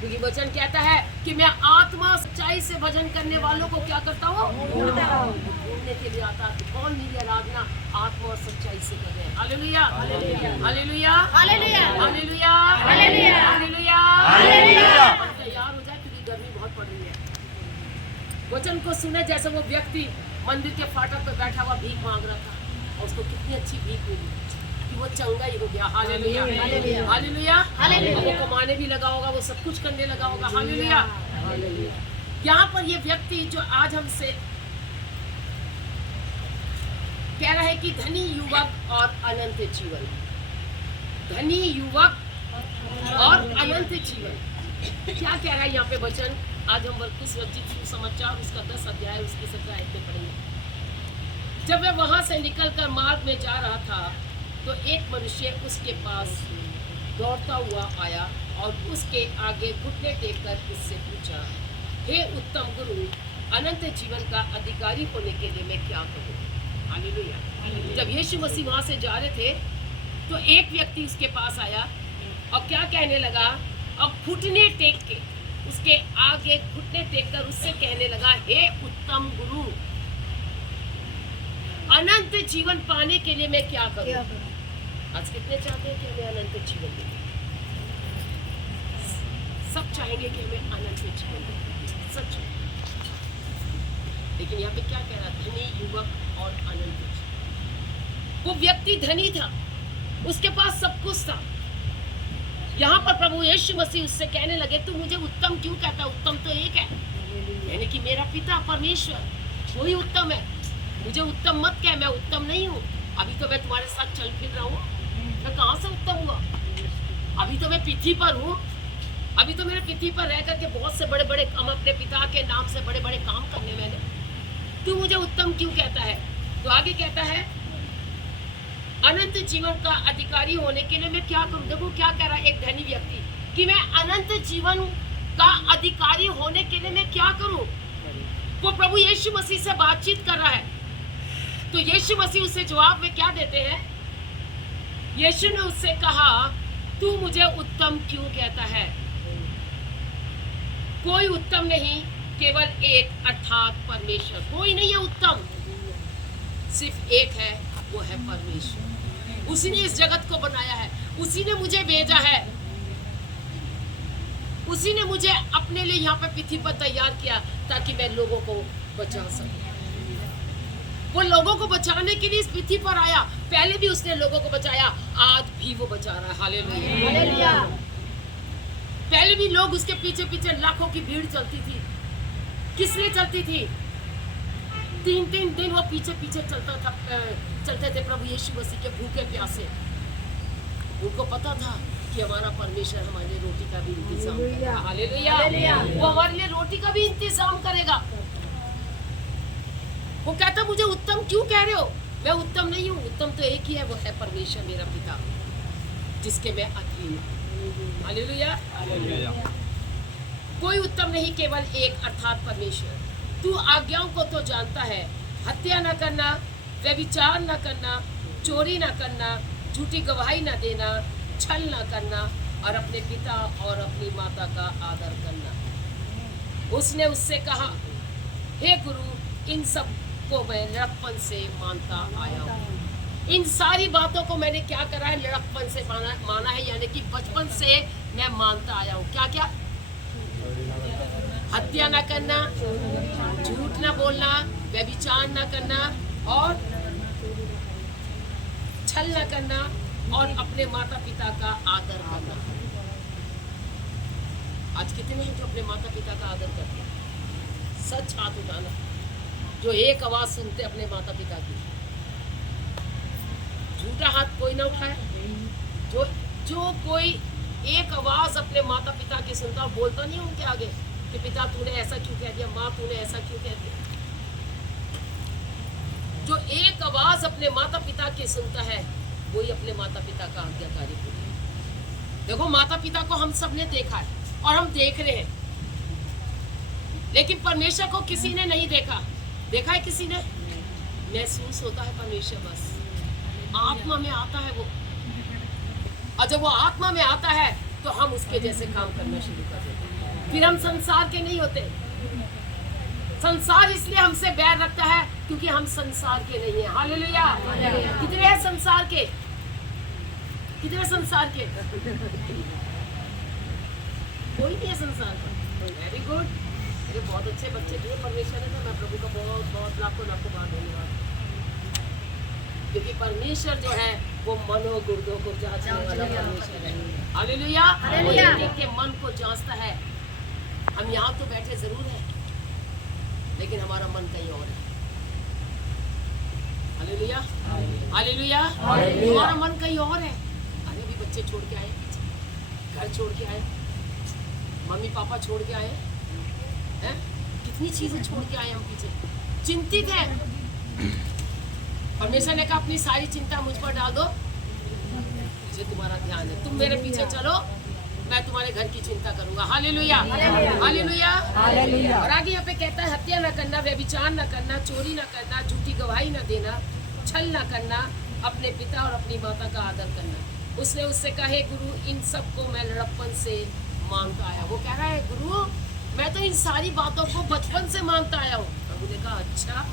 क्योंकि वचन कहता है कि मैं आत्मा सच्चाई से भजन करने वालों को क्या करता हूँ, ढूंढने के लिए आता है। कौन मेरी आराधना आत्मा और सच्चाई से कर रहे हैं। Hallelujah, hallelujah, hallelujah, hallelujah, hallelujah, hallelujah, hallelujah. तैयार हो जाए क्योंकि गर्मी बहुत पड़ रही है। वचन को सुने जैसे वो व्यक्ति मंदिर के फाटक पर बैठा हुआ भीख मांग रहा था और उसको कितनी अच्छी भीख मिली कि वो चंगा ही हो गया। Hallelujah, hallelujah, hallelujah, hallelujah. वो कमाने भी लगा होगा, वो सब कुछ करने लगा होगा। Hallelujah, hallelujah. यहाँ पर ये व्यक्ति जो आज हमसे कह रहा है कि धनी युवक और अनंत जीवन, धनी युवक और अनंत जीवन, क्या कह रहा है यहाँ पे वचन। आज हम मरकुस रचित सुसमाचार उसका 10 अध्याय उसकी 17 आयतें पढ़ेंगे। जब वह वहां से निकलकर मार्ग में जा रहा था तो एक मनुष्य उसके पास दौड़ता हुआ आया और उसके आगे घुटने टेककर उससे पूछा, हे उत्तम गुरु, अनंत जीवन का अधिकारी होने के लिए मैं क्या करूं। हालेलुया। जब यीशु मसीह वहां से जा रहे थे तो एक व्यक्ति उसके पास आया और क्या कहने लगा, और घुटने टेक के उसके आगे घुटने टेककर उससे कहने लगा, हे उत्तम गुरु, अनंत जीवन पाने के लिए मैं क्या करूं। आज कितने चाहते हैं कि हमें अनंत जीवन मिले। सब चाहेंगे कि हमें अनंत जीवन मिले, सच। लेकिन यहाँ पे क्या कह रहा, धनी युवक और अनंत जीवन। वो व्यक्ति धनी था, उसके पास सब कुछ था। यहाँ पर प्रभु यीशु मसीह उससे कहने लगे, तू मुझे उत्तम क्यों कहता, उत्तम तो एक है, यानी कि मेरा पिता परमेश्वर वही उत्तम है। मुझे उत्तम मत कह, मैं उत्तम नहीं हूँ। अभी तो मैं तुम्हारे साथ चल फिर रहा हूँ, मैं कहाँ से उत्तम हुआ। अभी तो मैं पृथ्वी पर हूँ, अभी तो मेरे पृथ्वी पर रह करके बहुत से बड़े बड़े काम, अपने पिता के नाम से बड़े बड़े काम करने मैंने, तू मुझे उत्तम क्यों कहता है। तो आगे कहता है, अनंत जीवन का अधिकारी होने के लिए मैं क्या करूं। देखो क्या कह रहा है एक धनी व्यक्ति कि मैं अनंत जीवन का अधिकारी होने के लिए मैं क्या करूं। वो प्रभु यीशु मसीह से बातचीत कर रहा है। तो यीशु मसीह उससे जवाब में क्या देते हैं, यीशु ने उससे कहा, तू मुझे उत्तम क्यों कहता है। कोई उत्तम नहीं, केवल एक, अर्थात परमेश्वर। कोई नहीं है उत्तम, सिर्फ एक है, वो है परमेश्वर। उसी ने इस जगत को बनाया है, उसी ने मुझे भेजा है, उसी ने मुझे अपने लिए यहाँ पे पृथ्वी पर तैयार किया ताकि मैं लोगों को बचा सकूं। वो लोगों को बचाने के लिए इस पृथ्वी पर आया। पहले भी उसने लोगों को बचाया, आज भी वो बचा रहा है। Hallelujah, hallelujah. पहले भी लोग उसके पीछे पीछे लाखों की भीड़ चलती थी। किस लिए चलती थी? 3-3 दिन वो पीछे पीछे चलते थे प्रभु यीशु मसीह के भूखे प्यासे। उनको पता था कि हमारा परमेश्वर हमारे लिए रोटी का भी इंतजाम करेगा। हालेलुया, वो हमारे लिए रोटी का भी इंतजाम करेगा। वो कहता, मुझे उत्तम क्यों कह रहे हो। मैं उत्तम नहीं हूँ, उत्तम तो एक ही है, वो है परमेश्वर मेरा पिता, जिसके मैं अधीन हूँ। हालेलुया। कोई उत्तम नहीं, केवल एक, अर्थात परमेश्वर। तू आज्ञाओं को तो जानता है, हत्या न करना, व्यभिचार न करना, चोरी न करना, झूठी गवाही न देना, छल न करना और अपने पिता और अपनी माता का आदर करना। उसने उससे कहा, हे गुरु, इन सब को मैं लड़कपन से मानता आया हूँ। इन सारी बातों को मैंने क्या करा है, लड़कपन से माना है, यानी कि बचपन से मैं मानता आया हूँ। क्या क्या? हत्या न करना, झूठ न बोलना, व्यभिचार न करना और छल न करना और अपने माता पिता का आदर करना। आज कितने हैं जो अपने माता पिता का आदर करते हैं? सच हाथ उठाना जो एक आवाज सुनते अपने माता पिता की। झूठा हाथ कोई ना उठाए। जो कोई एक आवाज अपने माता पिता की सुनता और बोलता नहीं उनके आगे कि पिता तूने ऐसा क्यों कह दिया, माँ तूने ऐसा क्यों कह दिया। जो एक आवाज अपने माता पिता की सुनता है वही अपने माता पिता का आज्ञाकारी होता है। देखो माता पिता को हम सब ने देखा है और हम देख रहे हैं, लेकिन परमेश्वर को किसी ने नहीं देखा। देखा है किसी ने? महसूस होता है परमेश्वर, बस आत्मा में आता है वो। और जब वो आत्मा में आता है तो हम उसके जैसे काम करना शुरू कर देते हैं। फिर हम संसार के नहीं होते। संसार इसलिए हमसे बैर रखता है क्योंकि हम संसार के नहीं हैं। हालेलुया। कितने हैं संसार के? कितने संसार के? कोई नहीं है संसार का। Very good. मेरे बहुत अच्छे बच्चे दिए परमेश्वर ने। मैं प्रभु का बहुत बहुत लाखों लाखों बार धन्यवाद, क्योंकि परमेश्वर जो है वो मनो गुर्दों को जांचने वाला परमेश्वर है। हालेलुया। वो एक के मन को जांचता है। हम यहाँ तो बैठे जरूर हैं, लेकिन हमारा मन कहीं और है। Hallelujah, hallelujah. हमारा मन कहीं और है। अरे अभी बच्चे छोड़ के आए, घर छोड़ के आए, मम्मी पापा छोड़ के आए हैं, कितनी चीजें छोड़ के आए हम पीछे। चिंतित है। परमेश्वर ने कहा अपनी सारी चिंता मुझ पर डाल दो, मुझे तुम्हारा ध्यान है। तुम मेरे पीछे चलो, मैं तुम्हारे घर की चिंता करूंगा। Hallelujah, hallelujah. और आगे यहाँ पे कहता है हत्या न करना, व्यभिचार न करना, चोरी न करना, झूठी गवाही न देना, छल न करना, अपने पिता और अपनी माता का आदर करना। उसने उससे कहा हे गुरु, इन सब को मैं लड़कपन से मांगता आया। वो कह रहा है गुरु मैं तो इन सारी बातों को बचपन से मांगता आया हूँ। प्रभु ने कहा अच्छा।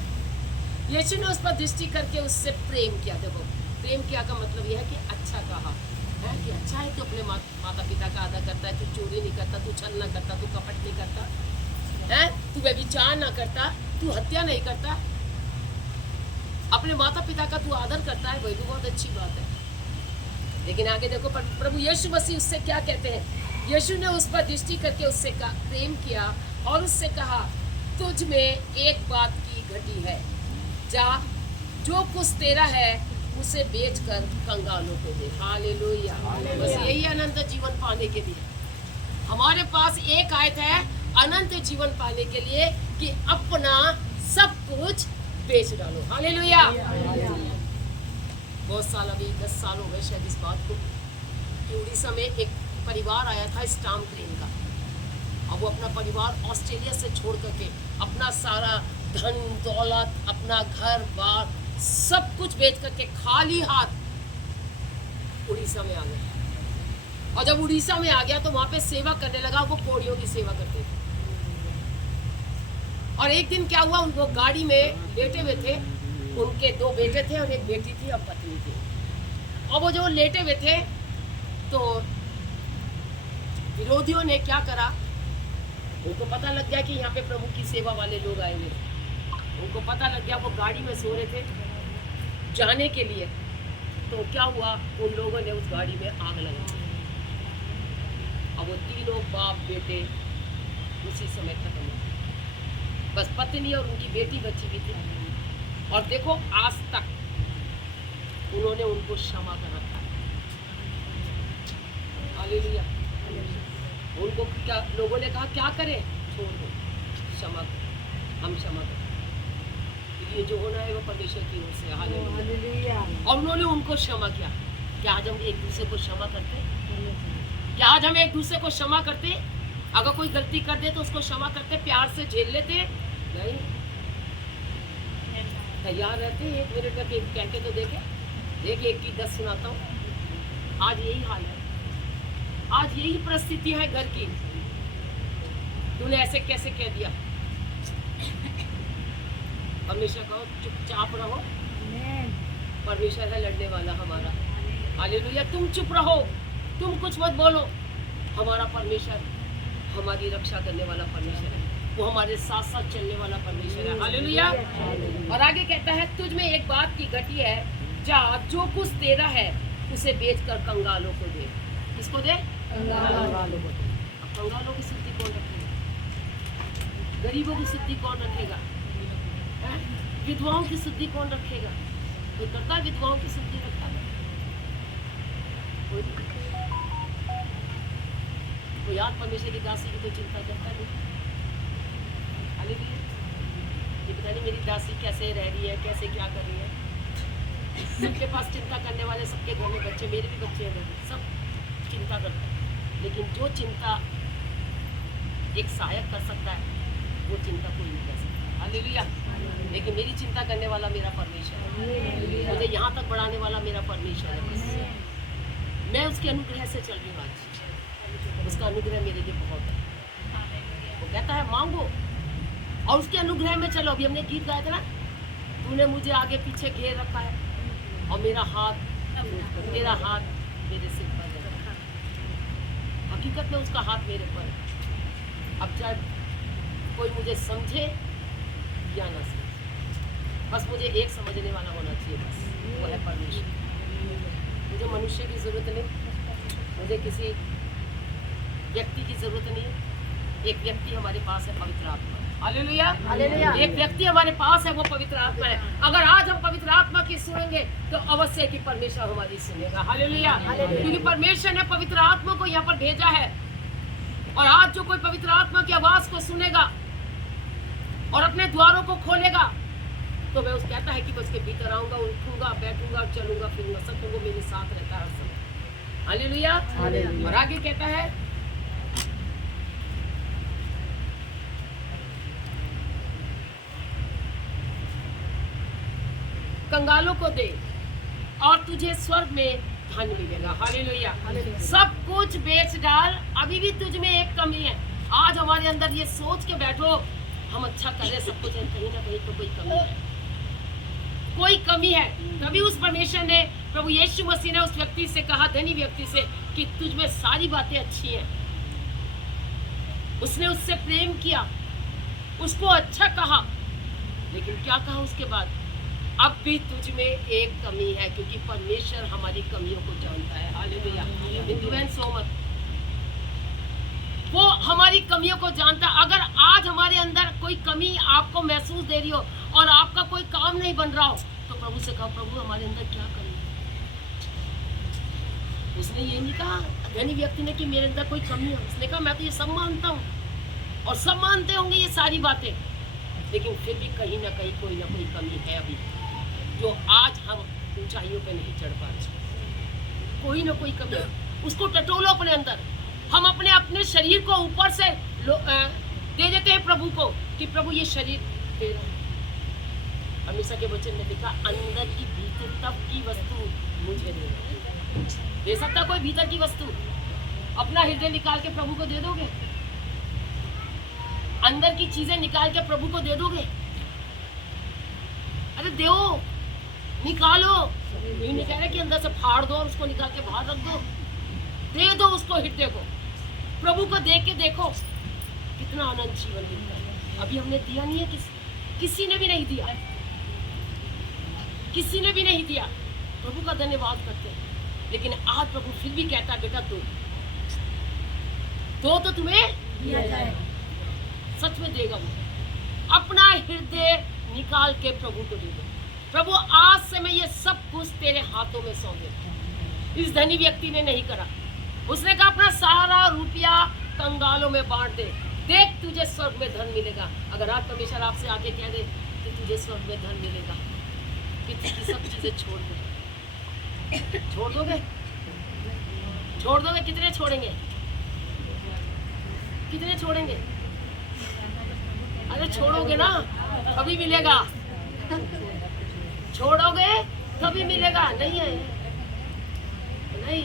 यीशु ने उस पर दृष्टि करके उससे प्रेम किया। देखो प्रेम किया का मतलब यह है कि अच्छा कहा है कि अच्छा है, तू अपने माता पिता का आदर करता है, तू चोरी नहीं करता, तू छल ना करता, तू कपट नहीं करता है, तू व्यभिचार ना करता, तू हत्या नहीं करता, अपने माता पिता का तू आदर करता है, वही भी बहुत अच्छी बात है। लेकिन आगे देखो प्रभु यीशु मसीह उससे क्या कहते हैं। यीशु ने उस पर दृष्टि करके उससे प्रेम किया और उससे कहा तुझ में एक बात की घटी है, जा जो कुछ तेरा है उसे बेचकर कंगालों को दे। हालेलुया। बस यही अनंत जीवन पाने के लिए हमारे पास एक आयत है, अनंत जीवन पाने के लिए कि अपना सब कुछ बेच डालो। हालेलुया। बहुत साल, अभी 10 साल हो गए शायद इस बात को, कि उड़ीसा में एक परिवार आया था स्टाम्प क्रेन का, और वो अपना परिवार ऑस्ट्रेलिया से छोड़ करके अपना सारा धन दौलत, अपना घर बार सब कुछ बेच करके खाली हाथ उड़ीसा में आ गया। और जब उड़ीसा में आ गया तो वहां पे सेवा करने लगा। वो कोड़ियों की सेवा करते थे। और एक दिन क्या हुआ, उनको गाड़ी में लेटे हुए थे, उनके 2 बेटे थे और एक बेटी थी और पत्नी थी। और वो जो लेटे हुए थे तो विरोधियों ने क्या करा, उनको पता लग गया कि यहाँ पे प्रभु की सेवा वाले लोग आए हुए। उनको पता लग गया, वो गाड़ी में सो रहे थे जाने के लिए। तो क्या हुआ, उन लोगों ने उस गाड़ी में आग लगा दी। अब वो तीनों बाप बेटे उसी समय खत्म हो गए। बस पत्नी और उनकी बेटी बची भी थी। और देखो आज तक उन्होंने उनको क्षमा कर रखा है। हालेलुया। उनको क्या लोगों ने कहा क्या करें, छोड़ दो, क्षमा करो, हम क्षमा करें, ये जो होना है वो परमेश्वर की ओर से। हालेलुया। और उन्होंने उनको क्षमा किया। क्या आज हम एक दूसरे को क्षमा करते? क्या आज हम एक दूसरे को क्षमा करते? अगर कोई गलती कर दे तो उसको क्षमा करते, प्यार से झेल लेते? नहीं, तैयार रहते 1 मिनट का कह के तो देखे। देख 1 की 10 सुनाता हूँ। आज यही हाल है, आज यही परिस्थिति है घर की। तूने ऐसे कैसे कह दिया? परमेश्वर कहो चुपचाप रहो, परमेश्वर है लड़ने वाला हमारा। हालेलुया। तुम चुप रहो, तुम कुछ मत बोलो। हमारा परमेश्वर हमारी रक्षा करने वाला परमेश्वर है, वो हमारे साथ साथ चलने वाला परमेश्वर है। हालेलुया। और आगे कहता है तुझ में एक बात की घटी है, जा जो कुछ तेरा है उसे बेचकर कंगालों को दे। किसको दे? कंगालों को दे। अब कंगालों की शुद्धि कौन रखेगा? गरीबों की शुद्धि कौन रखेगा? विधवाओं की शुद्धि कौन रखेगा? कोई करता है विधवाओं की शुद्धि रखता है? कोई याद परमेश्वर की दासी की तो चिंता करता नहीं। हालेलुया। ये पता नहीं मेरी दासी कैसे रह रही है, कैसे क्या कर रही है। सबके पास चिंता करने वाले, सबके घर में बच्चे, मेरे भी बच्चे हैं, सब चिंता करते हैं। लेकिन जो चिंता एक सहायक कर सकता है वो चिंता कोई नहीं कर सकता। हालेलुया। लेकिन मेरी चिंता करने वाला मेरा परमेश्वर है, मुझे यहाँ तक बढ़ाने वाला मेरा परमेश्वर है। मैं उसके अनुग्रह से चल रही हूँ आज। उसका अनुग्रह मेरे लिए बहुत है। वो कहता है मांगो और उसके अनुग्रह में चलो। अभी हमने गीत गाया था ना, तूने मुझे आगे पीछे घेर रखा है और तेरा हाथ मेरे सिर पर है। हकीकत में उसका हाथ मेरे पर है। अब चाहे कोई मुझे समझे या ना समझे, बस मुझे एक समझने वाला होना चाहिए, बस वो है परमेश्वर। मुझे मनुष्य की जरूरत नहीं, मुझे किसी व्यक्ति की जरूरत नहीं है। एक व्यक्ति हमारे पास है, पवित्र आत्मा। Hallelujah, hallelujah. एक व्यक्ति हमारे पास है, वो पवित्र आत्मा है। अगर आज हम पवित्र आत्मा की सुनेंगे तो अवश्य कि परमेश्वर हमारी सुनेगा। हालेलुया, क्योंकि परमेश्वर ने पवित्र आत्मा को यहाँ पर भेजा है। और आज जो कोई पवित्र आत्मा की आवाज को सुनेगा और अपने द्वारों को खोलेगा, तो मैं उस कहता है कि मैं उसके भीतर आऊंगा, उठूंगा, बैठूंगा, चलूंगा, फिरूंगा, सब वो मेरे साथ रहता है हर समय। हालेलुया। और आगे कहता है, कंगालों को दे और तुझे स्वर्ग में धन मिलेगा। हालेलुया। सब कुछ बेच डाल, अभी भी तुझ में एक कमी है। आज हमारे अंदर ये सोच के बैठो हम अच्छा कर रहे, सब कुछ है, कहीं ना कहीं तो कोई कमी है, कोई कमी है। तभी उस परमेश्वर ने, प्रभु यीशु मसीह ने उस व्यक्ति से कहा, धनी व्यक्ति से, कि तुझ में सारी बातें अच्छी हैं। उसने उससे प्रेम किया, उसको अच्छा कहा, लेकिन क्या कहा उसके बाद? अब भी तुझ में एक कमी है, क्योंकि परमेश्वर हमारी कमियों को जानता है। हालेलुया। वो हमारी कमियों को जानता है। अगर आज हमारे अंदर कोई कमी आपको महसूस दे रही हो और आपका कोई काम नहीं बन रहा हो, तो प्रभु से कहो, प्रभु हमारे अंदर क्या कमी है। उसने ये नहीं कहा, धनी व्यक्ति ने, कि मेरे अंदर कोई कमी है। उसने कहा, मैं तो ये सब मानता हूँ और सब मानते होंगे ये सारी बातें, लेकिन फिर भी कहीं ना कहीं कोई ना कोई कमी है अभी, जो आज हम ऊंचाइयों पे नहीं चढ़ पा रहे। कोई ना कोई कमी, उसको टटोलो अपने अंदर। हम अपने शरीर को ऊपर से दे देते हैं प्रभु को, कि प्रभु ये शरीर तेरा है। परमेश्वर के वचन में लिखा, अंदर की भीतर तब की वस्तु मुझे दे सकता कोई भीतर की वस्तु? अपना हृदय निकाल के प्रभु को दे दोगे? अंदर की चीजें निकाल के प्रभु को दे दोगे? अरे दो, निकालो। ये नहीं कह रहे कि अंदर से फाड़ दो और उसको निकाल के बाहर रख दो। दे दो उसको, हृदय को प्रभु को दे के देखो कितना आनंद जीवन मिलता है। अभी हमने दिया नहीं है, किसी ने भी नहीं दिया, किसी ने भी नहीं दिया। प्रभु का धन्यवाद करते हैं, लेकिन आज प्रभु फिर भी कहता है, बेटा दो तो तुम्हें दिया जाएगा। सच में देगा वो। अपना हृदय निकाल के प्रभु को दे दो। प्रभु आज से मैं ये सब कुछ तेरे हाथों में सौंप देता हूं। इस धनी व्यक्ति ने नहीं करा, उसने कहा अपना सारा रुपया कंगालों में बांट दे, देख तुझे स्वर्ग में धन मिलेगा। अगर आज परमेश्वर आपसे आके कह दे कि तुझे स्वर्ग में धन मिलेगा, कितनी की सब चीजें छोड़ दे, छोड़ दोगे? छोड़ दोगे? कितने छोड़ेंगे? कितने छोड़ेंगे? अरे छोड़ोगे ना तभी मिलेगा, छोड़ोगे तभी मिलेगा। नहीं है, नहीं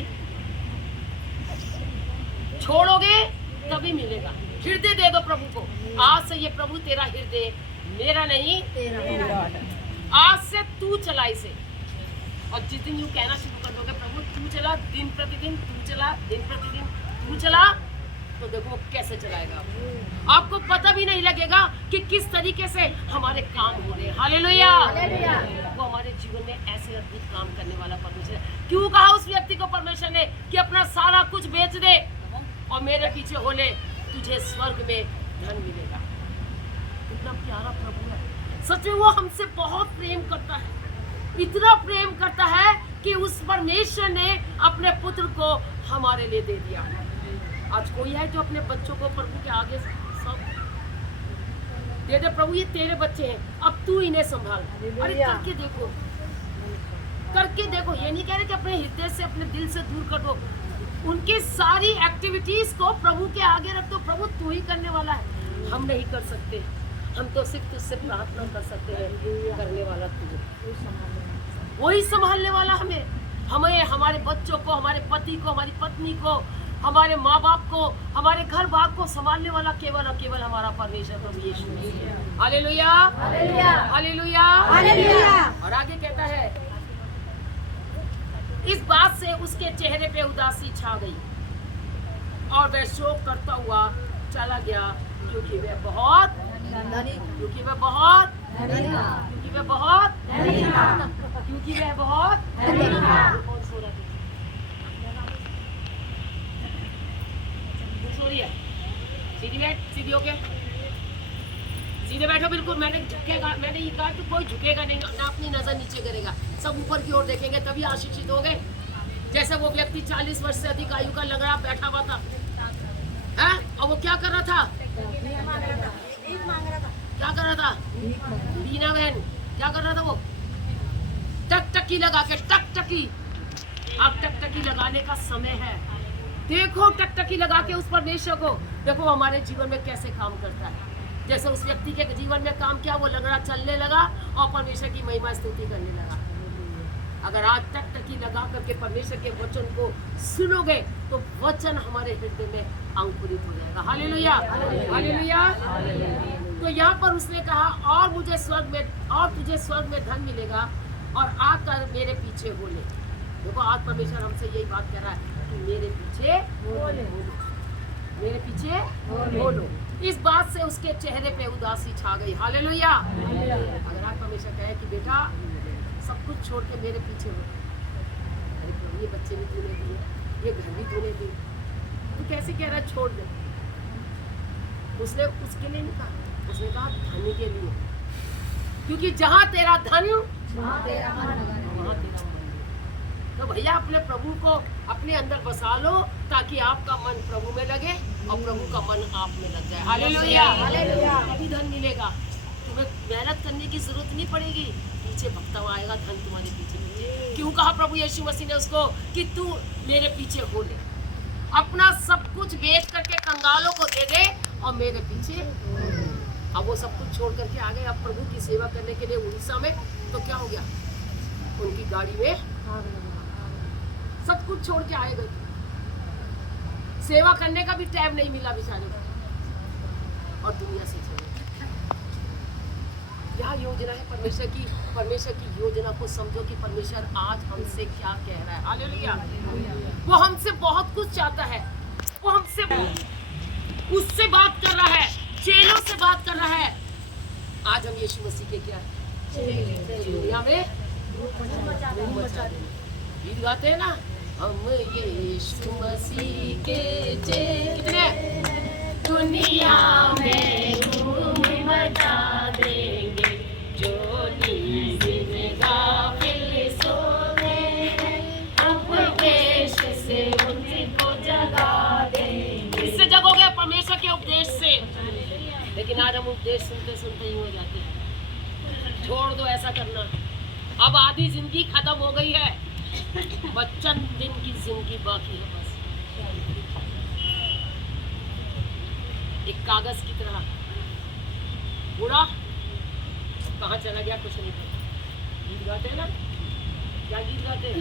छोड़ोगे तभी मिलेगा। हृदय दे दो प्रभु को। आज से ये प्रभु तेरा हृदय, मेरा नहीं तेरा। आज से तू चला इसे। और जिस दिन यूं कहना शुरू कर दोगे, प्रभु तू चला, दिन प्रतिदिन तू चला, दिन प्रतिदिन तू चला, तो देखो कैसे चलाएगा। आपको पता भी नहीं लगेगा कि किस तरीके से हमारे काम हो रहे हैं। हालेलुया। वो हमारे जीवन में ऐसे अद्भुत काम करने वाला परमेश्वर है। क्यों कहा उस व्यक्ति को परमेश्वर ने कि अपना सारा कुछ बेच दे और मेरे पीछे हो ले, तुझे स्वर्ग में धन मिलेगा। कितना प्यारा प्रभु है। सच में वो हमसे बहुत प्रेम करता है, इतना प्रेम करता है कि उस परमेश्वर ने अपने पुत्र को हमारे लिए दे दिया। आज कोई है जो अपने बच्चों को प्रभु के आगे सब दे दे, प्रभु ये तेरे बच्चे हैं, अब तू इन्हें संभाल। अरे करके देखो, करके देखो। ये नहीं कह रहे कि अपने हृदय से, अपने दिल से दूर कर दो। उनकी सारी एक्टिविटीज को प्रभु के आगे रख दो। प्रभु तू ही करने वाला है, हम नहीं कर सकते। हम तो सिर्फ तुझसे प्रार्थना कर सकते हैं, करने वाला तू, वही संभालने वाला हमें, हमारे बच्चों को, हमारे पति को, हमारी पत्नी को, हमारे माँ बाप को, हमारे घर बार को संभालने वाला केवल और केवल हमारा परमेश्वर प्रभु यीशु मसीह है। Hallelujah, hallelujah, hallelujah. और आगे कहता है, इस बात से उसके चेहरे पे उदासी छा गई और वह शोक करता हुआ चला गया, क्योंकि वह बहुत क्योंकि वह बहुत क्योंकि वह बहुत क्योंकि वह बहुत कौन सो रहा है? सो रही है? सीधी बैठ, सीधी होके सीधे बैठो बिल्कुल। मैंने ये कहा कि कोई झुकेगा नहीं, ना अपनी नजर नीचे करेगा, सब ऊपर की ओर देखेंगे, तभी आशीषित हो गए। जैसे वो व्यक्ति 40 वर्ष से अधिक आयु का लंगड़ा बैठा हुआ था, है? और वो क्या कर रहा था? क्या कर रहा था? दीना बहन क्या कर रहा था? वो टकटकी लगा के, टकटकी। अब टकटकी लगाने का समय है। देखो टकटकी लगा के उस परमेश्वर को देखो हमारे जीवन में कैसे काम करता है। जैसे उस व्यक्ति के जीवन में काम किया, वो लंगड़ा चलने लगा और परमेश्वर की महिमा स्तुति करने लगा। अगर आज टकटकी लगा करके परमेश्वर के वचन को सुनोगे तो वचन हमारे हृदय में अंकुरित हो जाएगा। Hallelujah, hallelujah. तो यहाँ पर उसने कहा, और मुझे तुझे स्वर्ग में धन मिलेगा और आकर मेरे पीछे हो ले। देखो आज परमेश्वर हमसे यही बात कर रहा है कि मेरे पीछे हो लो। इस बात से उसके चेहरे पे उदासी छा गई। हालेलुया। अगर आप परमेश्वर कहे कि बेटा सब कुछ छोड़ के मेरे पीछे हो, अरे प्रभु ये बच्चे भी तूने दिए, ये घर भी तूने दिए, तू कैसे कह रहा है छोड़ दे? उसने उसके लिए नहीं कहा, उसने कहा धन के लिए, क्योंकि जहाँ तेरा धन वहाँ तेरा मन। तो भैया अपने प्रभु को अपने अंदर बसा लो ताकि आपका मन प्रभु में लगे और प्रभु का मन आप में लग जाए। Hallelujah, hallelujah. तभी धन मिलेगा, तुम्हें मेहनत करने की जरूरत नहीं पड़ेगी, पीछे भक्ता आएगा धन तुम्हारे पीछे। क्यों कहा प्रभु यीशु मसीह ने उसको कि तू मेरे पीछे हो ले, अपना सब कुछ बेच करके कंगालों को दे दे और मेरे पीछे। अब वो सब कुछ छोड़ करके आ गए अब प्रभु की सेवा करने के लिए उड़ीसा में। तो क्या हो गया, उनकी गाड़ी में सब कुछ छोड़ के आए गए। सेवा करने का भी टाइम नहीं मिला बेचारे को और दुनिया से चले। क्या योजना है परमेश्वर की योजना को समझो कि परमेश्वर आज हमसे क्या कह रहा है। हालेलुया। वो हमसे बहुत कुछ चाहता है, वो हमसे उससे बात कर रहा है, चेलों से बात कर रहा है। आज हम यीशु मसीह के क्या दुनिया में गीत गाते हैं ना, हम यीशु मसीह के कितने दुनिया में धूम मचा देंगे, जो नींद गाफिल सोए उपदेश से उनको जगा देंगे। किससे जगोगे? परमेश्वर के उपदेश से। लेकिन आज हम उपदेश सुनते सुनते ही हो जाते हैं। छोड़ दो ऐसा करना, अब आधी जिंदगी खत्म हो गई है, बच्चन दिन की जिंदगी बाकी है। बस एक कागज की तरह पूरा कहाँ चला गया कुछ नहीं पता। गीत गाते हैं ना, क्या गीत गाते हैं?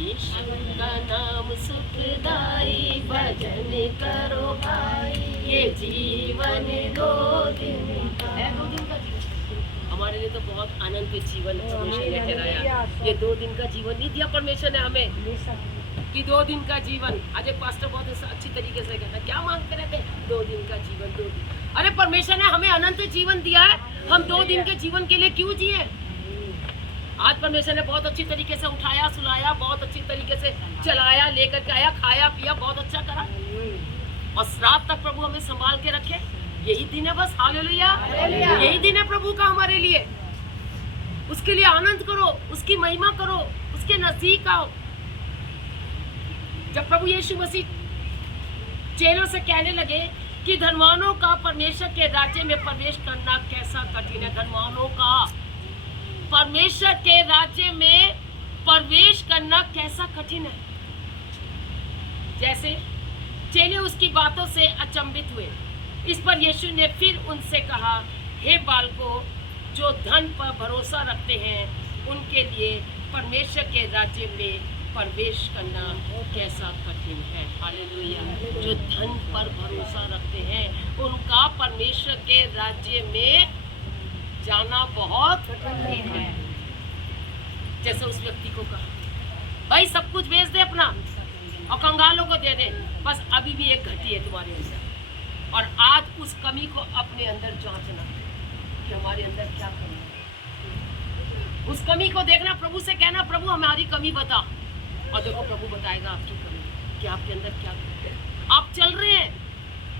यीशु का नाम सुखदाई, भजन करो भाई, ये जीवन 2 दिन का है। 2 दिन का जीवन हमारे लिए तो बहुत अनंत जीवन परमेश्वर ने ठहराया। ये 2 दिन का जीवन नहीं दिया परमेश्वर ने हमें कि 2 दिन का जीवन। आज एक पास्टर बहुत अच्छी तरीके से कहता है, क्या मांगते रहते? 2 दिन का जीवन, 2 दिन। अरे परमेश्वर ने हमें अनंत जीवन दिया है, हम 2 दिन के जीवन के लिए क्यों जिए? आज परमेश्वर ने बहुत अच्छी तरीके से उठाया, सुलाया, बहुत अच्छी तरीके से चलाया, लेकर के आया, खाया पिया, बहुत अच्छा करा और रात तक प्रभु हमें संभाल के रखे। यही दिन है बस। हालेलुया। यही दिन है प्रभु का हमारे लिए। उसके लिए आनंद करो, उसकी महिमा करो, उसके नजदीक आओ। जब प्रभु यीशु मसीह चेलों से कहने लगे कि धनवानों का परमेश्वर के राज्य में प्रवेश करना कैसा कठिन है। धनवानों का परमेश्वर के राज्य में प्रवेश करना कैसा कठिन है। जैसे चेले उसकी बातों से अचंभित हुए। इस पर यीशु ने फिर उनसे कहा, हे बालकों, जो धन पर भरोसा रखते हैं उनके लिए परमेश्वर के राज्य में प्रवेश करना कैसा कठिन है। हालेलुया। जो धन पर भरोसा रखते हैं उनका परमेश्वर के राज्य में जाना बहुत कठिन है। जैसे उस व्यक्ति को कहा, भाई सब कुछ बेच दे अपना और कंगालों को दे दे, बस अभी भी एक घटी है तुम्हारे अंदर। और आज उस कमी को अपने अंदर जांचना कि हमारे अंदर क्या कमी है। उस कमी को देखना, प्रभु से कहना, प्रभु हमारी कमी बता। और देखो प्रभु बताएगा आपकी कमी कि आपके अंदर क्या कमी है। आप चल रहे हैं,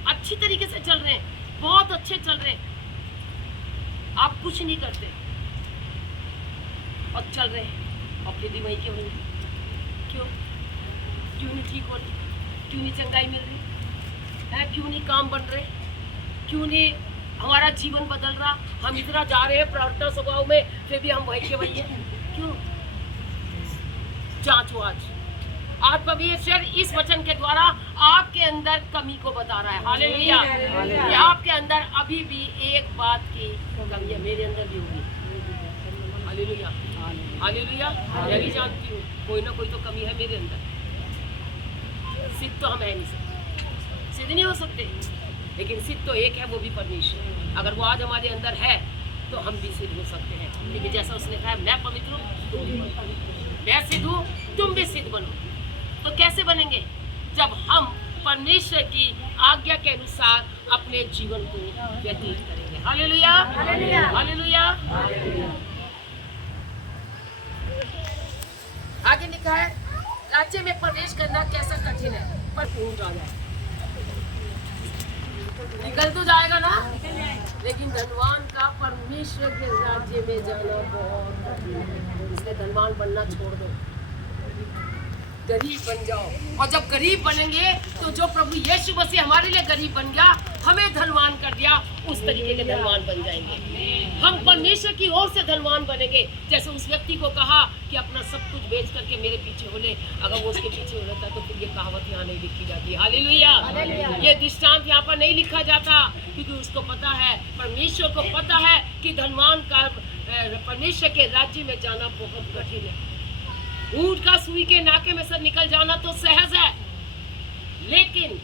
अच्छी तरीके से चल रहे हैं, बहुत अच्छे चल रहे हैं, आप कुछ नहीं करते और चल रहे हैं और फिर भी वही क्यों नहीं? क्यों नहीं ठीक हो रही? क्यों नहीं चंगाई मिल रही है? क्यों नहीं काम बन रहे? क्यों नहीं हमारा जीवन बदल रहा? हम इतना जा रहे हैं प्रार्थना सभाओं में, फिर भी हम वही के वही हैं। क्यों? जांचो आज परमेश्वर इस वचन के द्वारा आपके अंदर कमी को बता रहा है। हालेलुया। कि आपके अंदर अभी भी एक बात की कमी है, मेरे अंदर भी होगी। Hallelujah hallelujah. मैं भी जानती हूँ कोई ना कोई तो कमी है मेरे अंदर। सिद्ध तो हम है नहीं सकते, सिद्ध नहीं हो सकते, लेकिन सिद्ध तो एक है, वो भी परमेश्वर। अगर वो आज हमारे अंदर है तो हम भी सिद्ध हो सकते हैं। लेकिन जैसा उसने कहा, मैं पवित्र हूँ तुम भी पवित्र, मैं सिद्ध हूँ तुम भी सिद्ध बनो। तो कैसे बनेंगे? जब हम परमेश्वर की आज्ञा के अनुसार अपने जीवन को व्यतीत करेंगे। Hallelujah hallelujah. आगे लिखा है, राज्य में प्रवेश करना कैसा कठिन है, पर ऊंट आ जाए। निकल तो जाएगा ना, लेकिन धनवान का परमेश्वर के राज्य में जाना बहुत कठिन है। इसलिए धनवान बनना छोड़ दो, गरीब बन जाओ। और जब गरीब बनेंगे तो जो प्रभु यीशु मसीह हमारे लिए गरीब बन गया, हमें धनवान कर दिया, उस तरीके के धनवान बन जाएंगे। हम परमेश्वर की ओर से धनवान बनेंगे। जैसे उस व्यक्ति को कहा कि अपना सब कुछ बेच करके मेरे पीछे हो ले, अगर वो उसके पीछे हो लेता तो फिर ये कहावत यहाँ नहीं लिखी जाती। हालेलुया। ये दृष्टांत यहाँ पर नहीं लिखा जाता, क्योंकि उसको पता है, परमेश्वर को पता है कि धनवान का परमेश्वर के राज्य में जाना बहुत कठिन है। ऊंट का सुई के नाके में से निकल जाना तो सहज है, लेकिन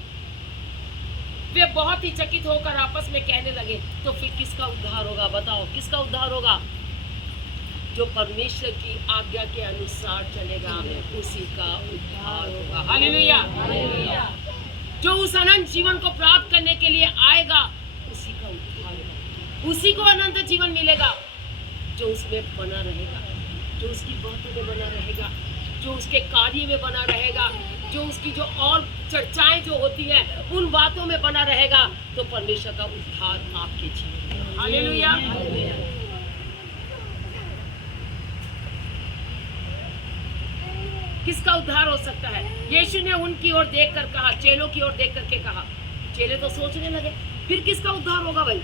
वे बहुत ही चकित होकर आपस में कहने लगे, तो फिर किसका उद्धार होगा? बताओ किसका उद्धार होगा? जो परमेश्वर की आज्ञा के अनुसार चलेगा उसी का उद्धार होगा। हालेलुया। जो उस अनंत जीवन को प्राप्त करने के लिए आएगा उसी का उद्धार होगा, उसी को अनंत जीवन मिलेगा। जो उसमें बना रहेगा, जो उसकी बातों में बना रहेगा, जो उसके कार्य में बना रहेगा, जो उसकी जो और चर्चाएं जो होती हैं उन बातों में बना रहेगा, तो परमेश्वर का उद्धार आपके जीवन में। हालेलुया। किसका उद्धार हो सकता है? यीशु ने उनकी ओर देखकर कहा, चेलों की ओर देख करके कहा। चेले तो सोचने लगे, फिर किसका उद्धार होगा भाई?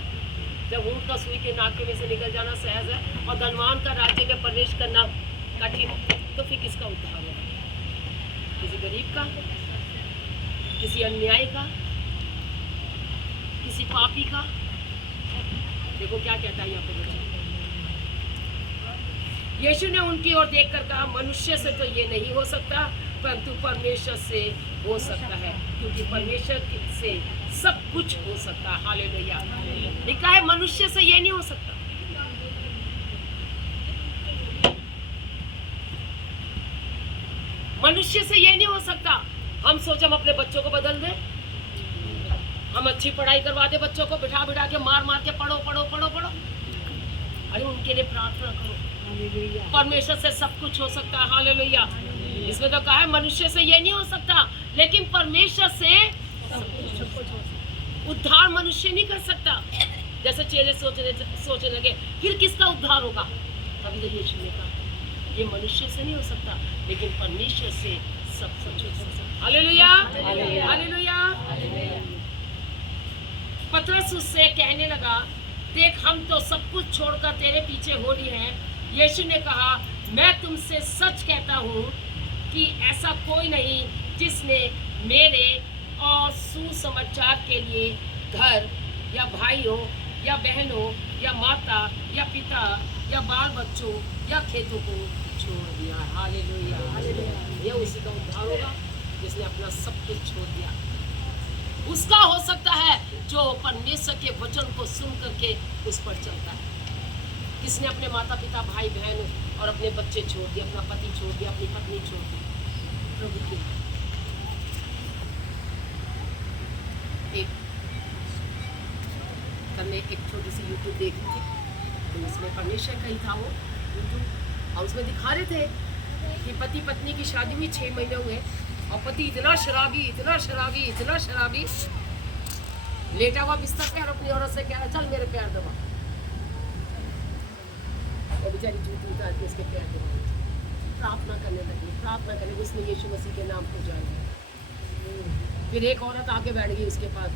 जब ऊंट का सुई के नाके में से निकल जाना सहज है और धनवान का राज्य में प्रवेश करना कठिन है, तो फिर किसका उद्धार होगा? किसी गरीब का, किसी अन्याय का, किसी पापी का? देखो क्या कहता है यहाँ पर। यीशु ने उनकी ओर देखकर कहा, मनुष्य से तो ये नहीं हो सकता, परंतु परमेश्वर से हो सकता है, क्योंकि परमेश्वर से सब कुछ हो सकता है। हालेलुया। लिखा है मनुष्य से ये नहीं हो सकता। मनुष्य से ये नहीं हो सकता। हम सोच हम अपने बच्चों को बदल दें, हम अच्छी पढ़ाई करवा दे बच्चों को, बिठा बिठा के मार मार के पढ़ो पढ़ो पढ़ो पढ़ो। अरे उनके लिए प्रार्थना करो, परमेश्वर से सब कुछ हो सकता है। हालेलुया। इसमें तो कहा है मनुष्य से ये नहीं हो सकता, लेकिन परमेश्वर से सब कुछ हो सकता। उद्धार मनुष्य नहीं कर सकता। जैसे चेले सोचने लगे, फिर किसका उद्धार होगा? तभी जब यीशु ने कहा ये मनुष्य से नहीं हो सकता, लेकिन परमेश्वर से सब कुछ हो सकता। Hallelujah hallelujah. पतरस उससे कहने लगा, देख हम तो सब कुछ छोड़कर तेरे पीछे हो रहे हैं। यीशु ने कहा, मैं तुमसे सच कहता हूँ कि ऐसा कोई नहीं जिसने मेरे और सुसमाचार के लिए घर या भाई हो या बहन हो या माता या पिता या बाल बच्चों या खेतों को छोड़ दिया। हालेलुया, ये उसी का उद्धार होगा जिसने अपना सब कुछ छोड़ दिया। उसका हो सकता है जो परमेश्वर के वचन को सुन करके उस पर चलता है। किसने अपने माता पिता भाई बहन और अपने बच्चे छोड़ दिए, अपना पति छोड़ दिया, अपनी पत्नी छोड़ दी प्रभु के लिए। कल मैं एक छोटी सी यूट्यूब देखी थी, तो उसमें परमेश्वर का ही था वो यूट्यूब, और उसमें दिखा रहे थे कि पति पत्नी की शादी हुई 6 महीने हुए और पति इतना शराबी इतना शराबी इतना शराबी, लेटा हुआ बिस्तर पे और अपनी औरत से कह रहा चल मेरे पैर दबा। और बेचारी जूती उतार के उसके पैर दबा, प्रार्थना करने लगी, प्रार्थना करने उसने यीशु मसीह के नाम को जान लिया। फिर एक औरत आके बैठ गई उसके पास,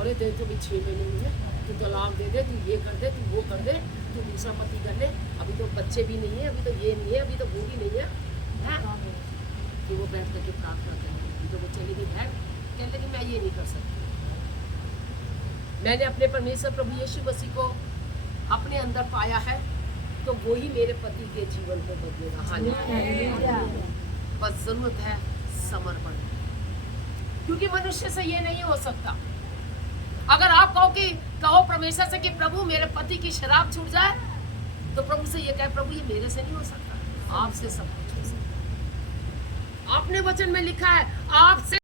अरे तेरे तो भी 6 महीने हुए, तू तलाक दे दे, तू ये कर दे, तू वो कर दे, तू दूसरा पति कर ले, अभी तो बच्चे भी नहीं है, अभी तो ये नहीं है, अभी तो वो भी नहीं है। कि वो बैठ करके प्रार्थना करेगी, तो वो चली गई बहन, कहने लगी मैं ये नहीं कर सकती, मैंने अपने परमेश्वर प्रभु यीशु मसीह को अपने अंदर पाया है, तो वो ही मेरे पति के जीवन को बदलेगा। हालेलुया। बस जरूरत है समर्पण, क्योंकि मनुष्य से ये नहीं हो सकता। अगर आप कहो परमेश्वर से कि प्रभु मेरे पति की शराब छूट जाए, तो प्रभु से ये कहे प्रभु ये मेरे से नहीं हो सकता, आपसे सब कुछ हो सकता। आपने वचन में लिखा है आपसे